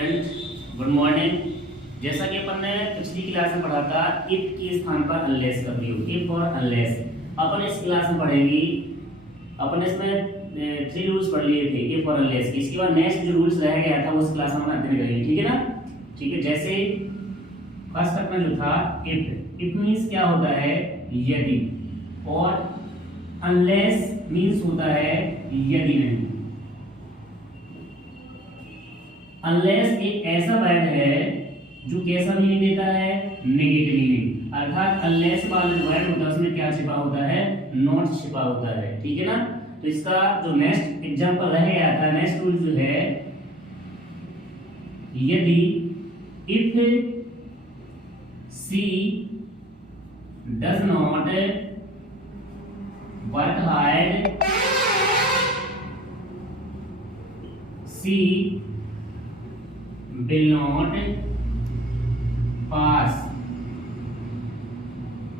Student, good morning. जैसा कि अपन ने पिछली क्लास में पढ़ा था इफ के स्थान पर अनलेस का प्रयोग, इफ और अनलेस। अपन इस क्लास में पढ़ेंगे, अपन इसमें 3 रूल्स पढ़ लिए थे इफ और अनलेस के। इसके बाद नेक्स्ट जो रूल्स रह गया था उस क्लास में अपन अध्ययन करेंगे, ठीक है ना। ठीक है, जैसे फर्स्ट अपना जो था इफ मींस क्या होता है यदि, और अनलेस मींस होता है यदि नहीं। अनलेस एक ऐसा वर्ड है जो कैसा मीनिंग देता है, नेगेटिव मीनिंग। अर्थात अनलेस वाला जो वर्ड होता है उसमें क्या छिपा होता है, नॉट छिपा होता है, ठीक है ना। तो इसका जो नेक्स्ट एग्जांपल रह गया था, नेक्स्ट रूल जो है यदि if she does not work hard, she will not pass।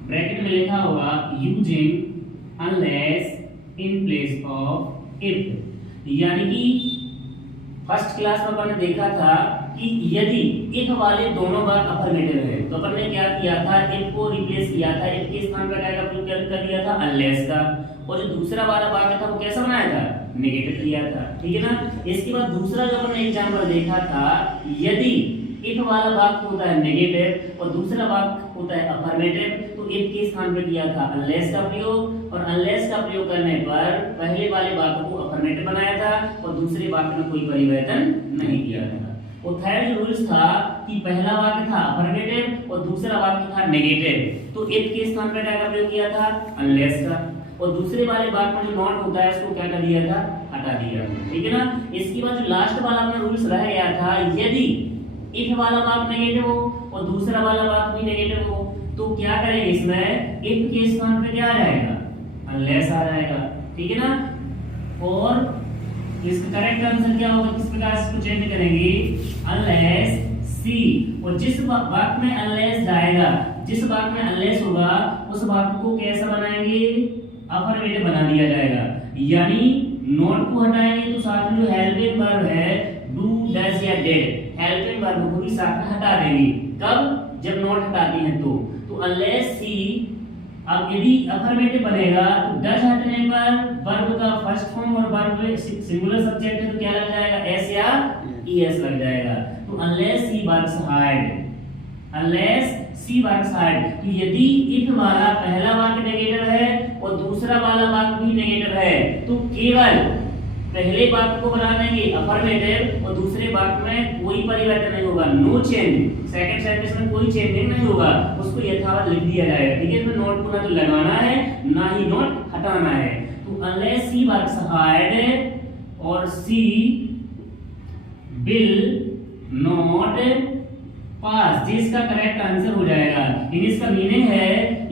Bracket में लिखा होगा using unless in place of if. यानी कि फर्स्ट क्लास में अपन ने देखा था कि यदि इफ वाले दोनों बार अफर्मेटिव है तो अपन ने क्या किया था, इफ को रिप्लेस किया था, इफ के स्थान पर क्या प्रयोग कर दिया था, अनलेस का। और जो दूसरा वाला वाक्य था वो कैसा बनाया था, नेगेटिव किया था, ठीक है ना। इसके बाद दूसरा जो हमने एग्जांपल देखा था, यदि इफ वाला वाक्य होता है नेगेटिव और दूसरा वाक्य होता है अफर्मेटिव, तो इफ के स्थान पर किया था अनलेस का प्रयोग, और अनलेस का प्रयोग करने पर पहले वाले वाक्य को अफर्मेटिव बनाया था और दूसरे वाक्य में कोई परिवर्तन नहीं किया था। और थर्ड रूल्स था कि पहला वाक्य था अफर्मेटिव और दूसरा वाक्य था नेगेटिव, तो इफ के स्थान पर क्या प्रयोग किया था, अनलेस का। और दूसरे वाले वाक्य में जो नॉट होता है उसको क्या कर दिया था, हटा दिया, ठीक है ना। इसके बाद जो लास्ट वाला अपना रूल्स रह गया था, यदि इफ वाला वाक्य नेगेटिव हो और दूसरा वाला वाक्य भी नेगेटिव हो तो क्या करेंगे, इसमें इफ के स्थान पे क्या आ जाएगा, अनलेस आ जाएगा, ठीक है ना। और इसका करेक्ट आंसर क्या होगा, किस प्रकार से इसको चेंज करेंगे, अनलेस सी। और जिस वाक्य में अनलेस जाएगा, जिस वाक्य में अनलेस होगा उस वाक्य को कैसा बनाएंगे, अफर्मेटिव बना दिया जाएगा। यानी नॉट को हटाएंगे तो साथ में जो हेल्पिंग वर्ब है डू, डज या डिड, हेल्पिंग वर्ब को भी साथ में हटा देंगे। कब, जब नॉट हटाती हैं तो अनलेस सी। अब यदि अफर्मेटिव बनेगा तो डज हटने पर वर्ब का फर्स्ट फॉर्म और वर्ब सिंगुलर सब्जेक्ट है तो क्या लग जाएगा, एस या ईएस लग जाएगा। तो अनलेस सी वर्क्स हार्ड, अनलेस सी वर्क्स हार्ड। तो यदि इफ वाला पहला वाक्य नेगेटिव है और दूसरा वाला वाक्य भी नेगेटिव है तो केवल पहले वाक्य को बना देंगे अफर्मेटिव और दूसरे वाक्य में कोई परिवर्तन नहीं होगा, नो चेंज। सेकंड सेंटेंस में कोई चेंजिंग नहीं होगा, उसको यथावत लिख दिया जाएगा, ठीक है। इसमें नोट को ना तो लगाना है ना ही नोट हटाना है। तो अनलेस सी वर्क्स हार्ड और सी विल नॉट पास, जिसका करेक्ट आंसर हो जाएगा। इसका मीनिंग है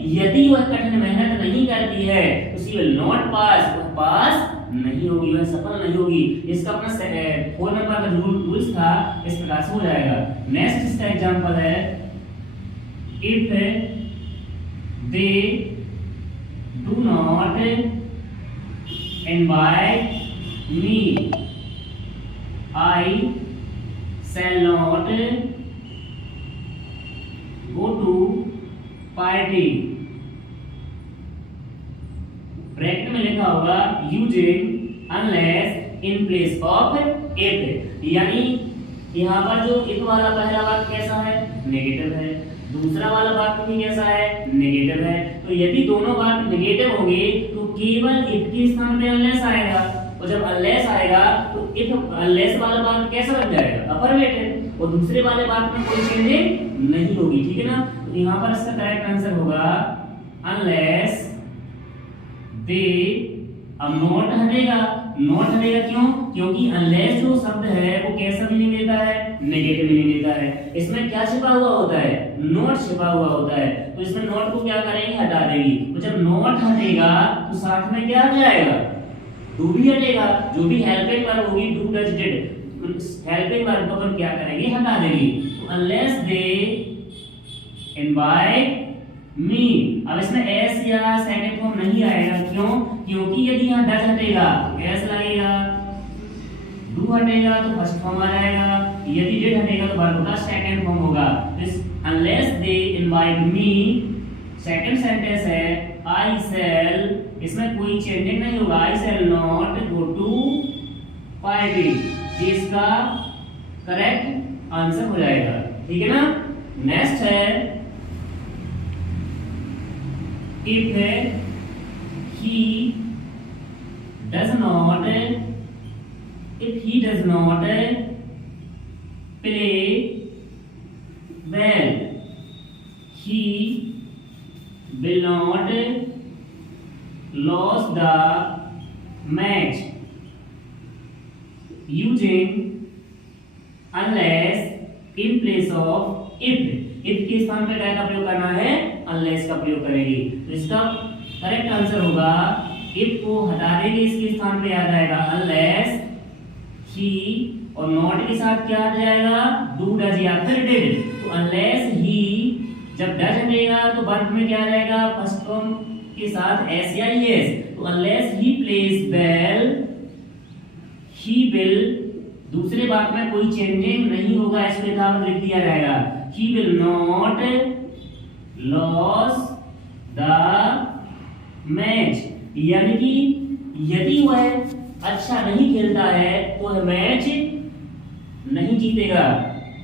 यदि वह कठिन मेहनत नहीं करती है तो शी विल नॉट पास, वह पास नहीं होगी, वह सफल नहीं होगी। इसका अपना 4 नंबर का रूल्स था, इस प्रकार से हो जाएगा। नेक्स्ट इसका एग्जांपल है if they do not invite me I shall not go to party। Bracket में लिखा होगा using unless in place of if. यानी यहाँ पर जो इफ वाला पहला वाक्य कैसा है, नेगेटिव है, दूसरा वाला वाक्य भी कैसा है, नेगेटिव है। तो यदि दोनों वाक्य नेगेटिव होंगे तो केवल इफ के स्थान पे अनलेस आएगा, और जब अनलेस आएगा तो इफ अनलेस वाला वाक्य कैसा बन जाएगा, अफर्मेटिव, और दूसरे वाले वाक्य में कोई चेंजिंग नहीं होगी, ठीक है ना। तो यहाँ पर इसका करेक्ट आंसर होगा अनलेस दे। अब नॉट हटेगा, नॉट हटेगा क्यों, क्योंकि अनलेस जो शब्द है वो कैसा मीनिंग देता है, नेगेटिव मीनिंग देता है। इसमें क्या छिपा हुआ होता है, नॉट छिपा हुआ होता है। तो इसमें नॉट को क्या करेंगे, हटा देंगे। तो जब नॉट हटेगा तो साथ में क्या आ जाएगा, डू भी हटेगा, जो भी हेल्पिंग वर्ब होगी do, does, did, helping verb को अपन क्या करेंगे, हटा देंगे। तो अनलेस दे इनवाइट मी। अब इसमें एस या सेकंड फॉर्म नहीं आएगा, क्यों, क्योंकि यदि यहाँ डज हटेगा तो एस लगेगा, डू हटेगा तो फर्स्ट फॉर्म आ जाएगा, यदि डिड वर्ब का सेकंड फॉर्म होगा। Unless they invite me, second sentence है आई सेल, इसमें कोई चेंजिंग नहीं होगा। I shall not go to party, ये इसका करेक्ट आंसर हो जाएगा, ठीक है ना। नेक्स्ट है if he does not play well, he will not lose the match using unless in place of if के स्थान पे क्या का प्रयोग करना है, unless का प्रयोग करेगी। तो इसका करेक्ट आंसर होगा if को हटा देंगे, इसके स्थान पे आ जाएगा unless he, और not के साथ क्या आ जाएगा, do does या फिर did। तो unless he, जब does हटेगा तो वर्ब में क्या आ जाएगा, फर्स्ट फॉर्म के साथ s या yes। तो unless he plays well, he will, दूसरे वाक्य में कोई चेंजिंग नहीं होगा, इसको यथावत लिख दिया जाएगा। he will not lose the match, यानी कि यदि वह अच्छा नहीं खेलता है तो वह मैच नहीं जीतेगा।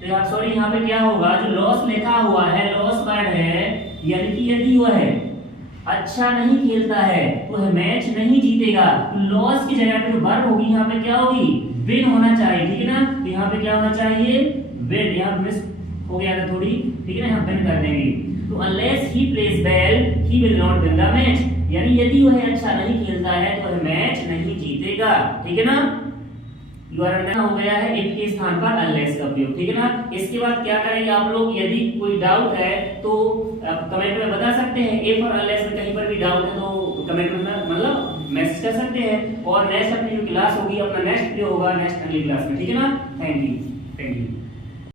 तो यार सॉरी, यहाँ पे क्या होगा, जो लॉस लिखा हुआ है, लॉस वर्ड है, यानी कि यदि वह अच्छा नहीं खेलता है तो वह मैच नहीं जीतेगा। तो लॉस की जगह पे वर्ब होगी, यहाँ पे क्या होगी, विन होना चाहिए, ठीक है ना। तो यहाँ पे क्या होना चाहिए, विन, यहाँ मिस हो गया था थोड़ी, ठीक है ना, यहाँ विन कर देंगे। तो unless he plays well, he will not win the match, यानी यदि वह अच्छा नहीं खेलता है तो वह मैच नहीं जीतेगा, ठीक है ना। हो गया है if के स्थान पर unless का प्रयोग, ठीक है ना। इसके बाद क्या करेंगे आप लोग, यदि कोई डाउट है तो कमेंट में बता सकते हैं। if और unless में कहीं पर भी डाउट है तो कमेंट में मतलब मैसेज कर सकते हैं। और नेक्स्ट अपनी जो क्लास होगी, अपना नेक्स्ट वीडियो होगा नेक्स्ट अगली क्लास में, ठीक है ना। Thank you.